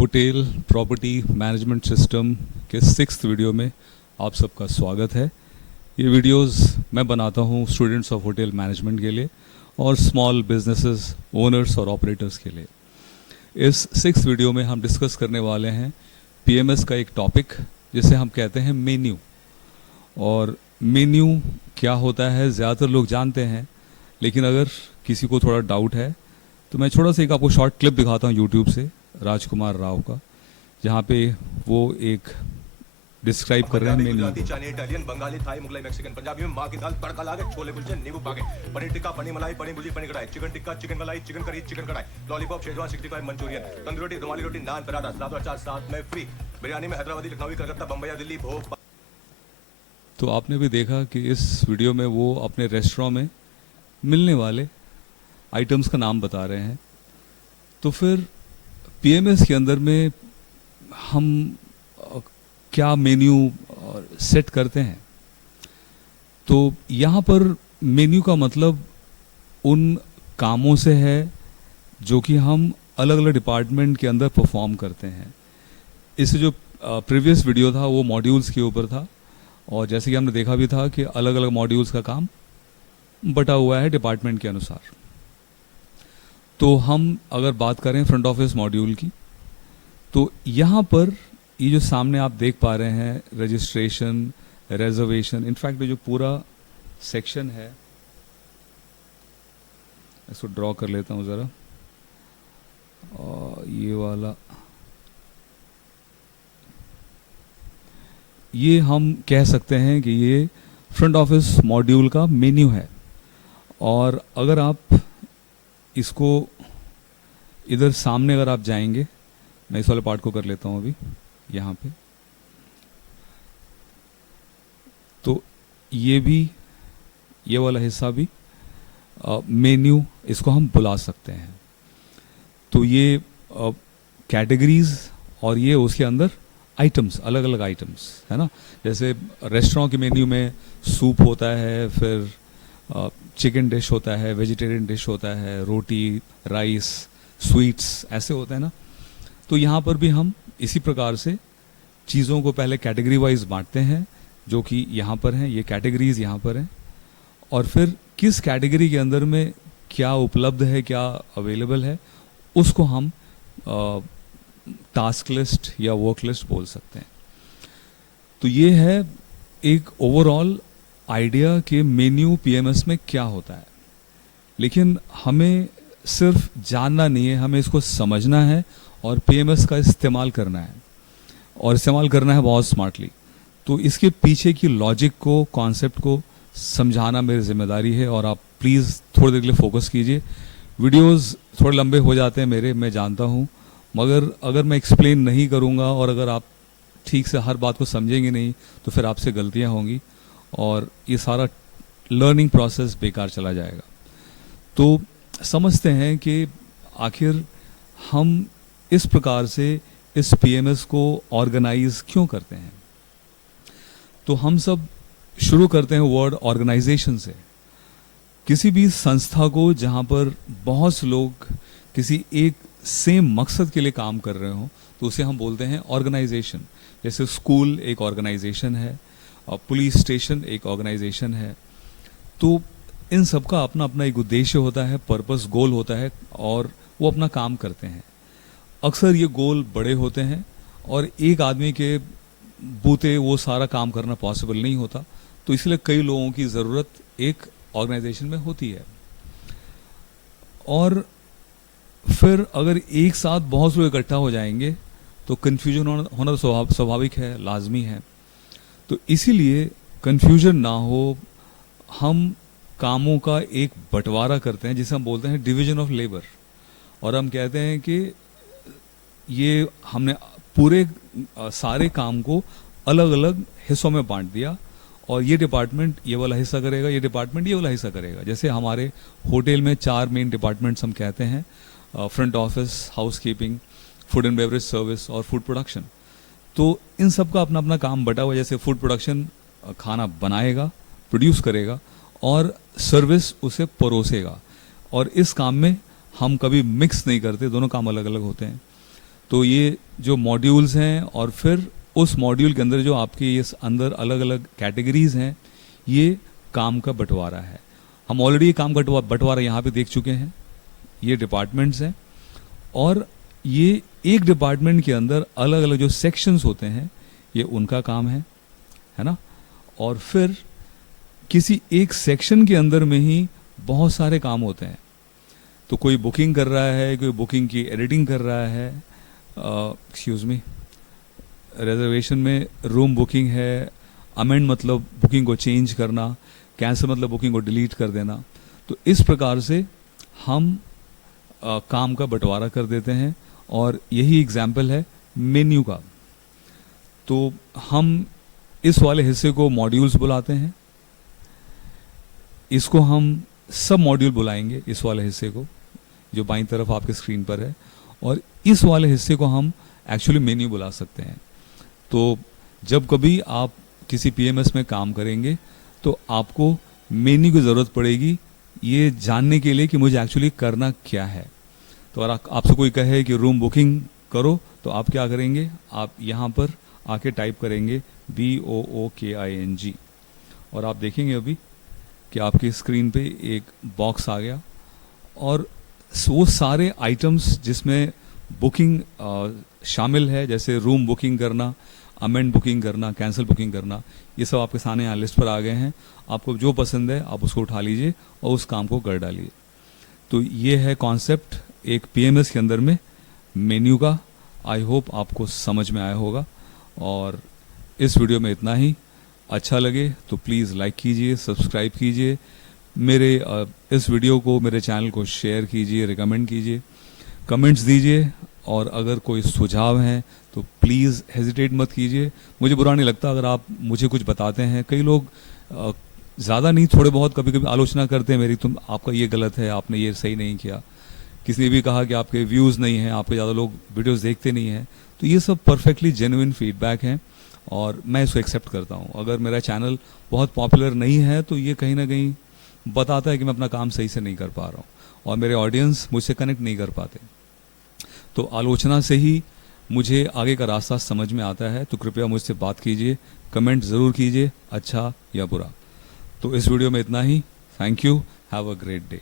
Hotel property management system के 6th video में आप सबका स्वागत है। ये वीडियोस मैं बनाता हूँ स्टूडेंट्स ऑफ होटल मैनेजमेंट के लिए और स्मॉल बिजनेसेस ओनर्स और ऑपरेटर्स के लिए। इस 6th वीडियो में हम डिस्कस करने वाले हैं पीएमएस का एक टॉपिक जिसे हम कहते हैं मेन्यू। और मेन्यू क्या होता है ज़्यादातर लोग जानते हैं, लेकिन अगर किसी को थोड़ा डाउट है तो मैं थोड़ा सा एक आपको शॉर्ट क्लिप दिखाता हूँ यूट्यूब से राजकुमार राव का, जहाँ पे वो एक डिस्क्राइब कर रहे हैं menu. Chinese, Italian, Bengali, Thai, Mughlai, Mexican, Punjabi में माँ की दाल तड़का लाके छोले कुलचे नींबू पाके, पनीर टिक्का, पनीर मलाई, पनीर भुर्जी, पनीर कढ़ाई, चिकन टिक्का, चिकन मलाई, चिकन करी, चिकन कढ़ाई, लॉलीपॉप, शेजवान 65, मंचूरियन, तंदूरी रोटी, रुमाली रोटी, नान, पराठा, सलाद और अचार साथ में फ्री। बिरयानी में हैदराबादी, लखनवी, कलकत्ता, बम्बई, दिल्ली, भोग। तो आपने भी देखा कि इस वीडियो में वो अपने रेस्टोरेंट में मिलने वाले आइटम्स का नाम बता रहे हैं। तो फिर पीएमएस के अंदर में हम क्या मेन्यू सेट करते हैं, तो यहाँ पर मेन्यू का मतलब उन कामों से है जो कि हम अलग अलग डिपार्टमेंट के अंदर परफॉर्म करते हैं। इससे जो प्रीवियस वीडियो था वो मॉड्यूल्स के ऊपर था, और जैसे कि हमने देखा भी था कि अलग अलग मॉड्यूल्स का काम बटा हुआ है डिपार्टमेंट के अनुसार। तो हम अगर बात करें फ्रंट ऑफिस मॉड्यूल की, तो यहाँ पर ये जो सामने आप देख पा रहे हैं रजिस्ट्रेशन, रिजर्वेशन, इनफैक्ट जो पूरा सेक्शन है, इसको ड्रॉ कर लेता हूँ ज़रा, और ये वाला, ये हम कह सकते हैं कि ये फ्रंट ऑफिस मॉड्यूल का मेन्यू है। और अगर आप इसको इधर सामने अगर आप जाएंगे, मैं इस वाले पार्ट को कर लेता हूँ अभी यहाँ पे, तो ये वाला हिस्सा भी मेन्यू इसको हम बुला सकते हैं। तो ये कैटेगरीज और ये उसके अंदर आइटम्स, अलग अलग आइटम्स है ना। जैसे रेस्टोरेंट के मेन्यू में सूप होता है, फिर चिकन डिश होता है, वेजिटेरियन डिश होता है, रोटी, राइस, स्वीट्स, ऐसे होते हैं ना। तो यहाँ पर भी हम इसी प्रकार से चीज़ों को पहले कैटेगरी वाइज बांटते हैं, जो कि यहाँ पर हैं, ये कैटेगरीज यहाँ पर हैं, और फिर किस कैटेगरी के अंदर में क्या उपलब्ध है, क्या अवेलेबल है, उसको हम टास्क लिस्ट या वर्क लिस्ट बोल सकते हैं। तो ये है एक ओवरऑल आइडिया कि मेन्यू पीएमएस में क्या होता है। लेकिन हमें सिर्फ जानना नहीं है, हमें इसको समझना है और पीएमएस का इस्तेमाल करना है, और इस्तेमाल करना है बहुत स्मार्टली। तो इसके पीछे की लॉजिक को, कॉन्सेप्ट को समझाना मेरी जिम्मेदारी है, और आप प्लीज़ थोड़ी देर के लिए फोकस कीजिए। वीडियोस थोड़े लंबे हो जाते हैं मेरे, मैं जानता हूँ, मगर अगर मैं एक्सप्लेन नहीं करूँगा और अगर आप ठीक से हर बात को समझेंगे नहीं तो फिर आपसे गलतियाँ होंगी और ये सारा लर्निंग प्रोसेस बेकार चला जाएगा। तो समझते हैं कि आखिर हम इस प्रकार से इस पीएमएस को ऑर्गेनाइज क्यों करते हैं। तो हम सब शुरू करते हैं वर्ड ऑर्गेनाइजेशन से। किसी भी संस्था को जहाँ पर बहुत से लोग किसी एक सेम मकसद के लिए काम कर रहे हो, तो उसे हम बोलते हैं ऑर्गेनाइजेशन। जैसे स्कूल एक ऑर्गेनाइजेशन है, और पुलिस स्टेशन एक ऑर्गेनाइजेशन है। तो इन सब का अपना अपना एक उद्देश्य होता है, पर्पस, गोल होता है, और वो अपना काम करते हैं। अक्सर ये गोल बड़े होते हैं और एक आदमी के बूते वो सारा काम करना पॉसिबल नहीं होता, तो इसलिए कई लोगों की ज़रूरत एक ऑर्गेनाइजेशन में होती है। और फिर अगर एक साथ बहुत से लोग इकट्ठा हो जाएंगे तो कन्फ्यूजन होना स्वाभाविक है, लाजमी है। तो इसीलिए कन्फ्यूजन ना हो, हम कामों का एक बंटवारा करते हैं जिसे हम बोलते हैं डिवीजन ऑफ लेबर। और हम कहते हैं कि ये हमने पूरे सारे काम को अलग अलग हिस्सों में बांट दिया, और ये डिपार्टमेंट ये वाला हिस्सा करेगा, ये डिपार्टमेंट ये वाला हिस्सा करेगा। जैसे हमारे होटल में 4 मेन डिपार्टमेंट्स हम कहते हैं, front office, housekeeping, food and beverage service और फूड प्रोडक्शन। तो इन सब का अपना अपना काम बटा हुआ। जैसे फूड प्रोडक्शन खाना बनाएगा, प्रोड्यूस करेगा, और सर्विस उसे परोसेगा। और इस काम में हम कभी मिक्स नहीं करते, दोनों काम अलग अलग होते हैं। तो ये जो मॉड्यूल्स हैं और फिर उस मॉड्यूल के अंदर जो आपके इस अंदर अलग अलग कैटेगरीज हैं, ये काम का बंटवारा है। हम ऑलरेडी ये काम का बंटवारा यहाँ पे देख चुके हैं। ये डिपार्टमेंट्स हैं और ये एक डिपार्टमेंट के अंदर अलग अलग जो सेक्शंस होते हैं, ये उनका काम है ना। और फिर किसी एक सेक्शन के अंदर में ही बहुत सारे काम होते हैं। तो कोई बुकिंग कर रहा है, कोई बुकिंग की एडिटिंग कर रहा है, एक्सक्यूज मी, रिजर्वेशन में रूम बुकिंग है, अमेंड मतलब बुकिंग को चेंज करना, कैंसिल मतलब बुकिंग को डिलीट कर देना। तो इस प्रकार से हम काम का बंटवारा कर देते हैं और यही एग्जाम्पल है मेन्यू का। तो हम इस वाले हिस्से को मॉड्यूल्स बुलाते हैं, इसको हम सब मॉड्यूल बुलाएंगे, इस वाले हिस्से को जो बाईं तरफ आपके स्क्रीन पर है, और इस वाले हिस्से को हम एक्चुअली मेन्यू बुला सकते हैं। तो जब कभी आप किसी पीएमएस में काम करेंगे तो आपको मेन्यू की ज़रूरत पड़ेगी ये जानने के लिए कि मुझे एक्चुअली करना क्या है। तो अगर आपसे कोई कहे कि रूम बुकिंग करो तो आप क्या करेंगे, आप यहाँ पर आके टाइप करेंगे BOOKING और आप देखेंगे अभी कि आपकी स्क्रीन पे एक बॉक्स आ गया और वो सारे आइटम्स जिसमें बुकिंग शामिल है, जैसे रूम बुकिंग करना, अमेंड बुकिंग करना, कैंसिल बुकिंग करना, ये सब आपके सामने यहाँ लिस्ट पर आ गए हैं। आपको जो पसंद है आप उसको उठा लीजिए और उस काम को कर डालिए। तो ये है कॉन्सेप्ट एक पीएमएस के अंदर में मेन्यू का। आई होप आपको समझ में आया होगा और इस वीडियो में इतना ही। अच्छा लगे तो प्लीज़ लाइक कीजिए, सब्सक्राइब कीजिए, मेरे इस वीडियो को, मेरे चैनल को शेयर कीजिए, रिकमेंड कीजिए, कमेंट्स दीजिए और अगर कोई सुझाव हैं तो प्लीज़ हेजिटेट मत कीजिए। मुझे बुरा नहीं लगता अगर आप मुझे कुछ बताते हैं। कई लोग ज़्यादा नहीं, थोड़े बहुत कभी कभी आलोचना करते हैं मेरी, तुम आपका ये गलत है, आपने ये सही नहीं किया। किसी ने भी कहा कि आपके व्यूज़ नहीं हैं, आपके ज़्यादा लोग वीडियोस देखते नहीं हैं। तो ये सब परफेक्टली जेन्युइन फीडबैक हैं और मैं इसको एक्सेप्ट करता हूँ। अगर मेरा चैनल बहुत पॉपुलर नहीं है तो ये कहीं ना कहीं बताता है कि मैं अपना काम सही से नहीं कर पा रहा हूँ और मेरे ऑडियंस मुझसे कनेक्ट नहीं कर पाते। तो आलोचना से ही मुझे आगे का रास्ता समझ में आता है। तो कृपया मुझसे बात कीजिए, कमेंट ज़रूर कीजिए, अच्छा या बुरा। तो इस वीडियो में इतना ही। Thank you, have a great day.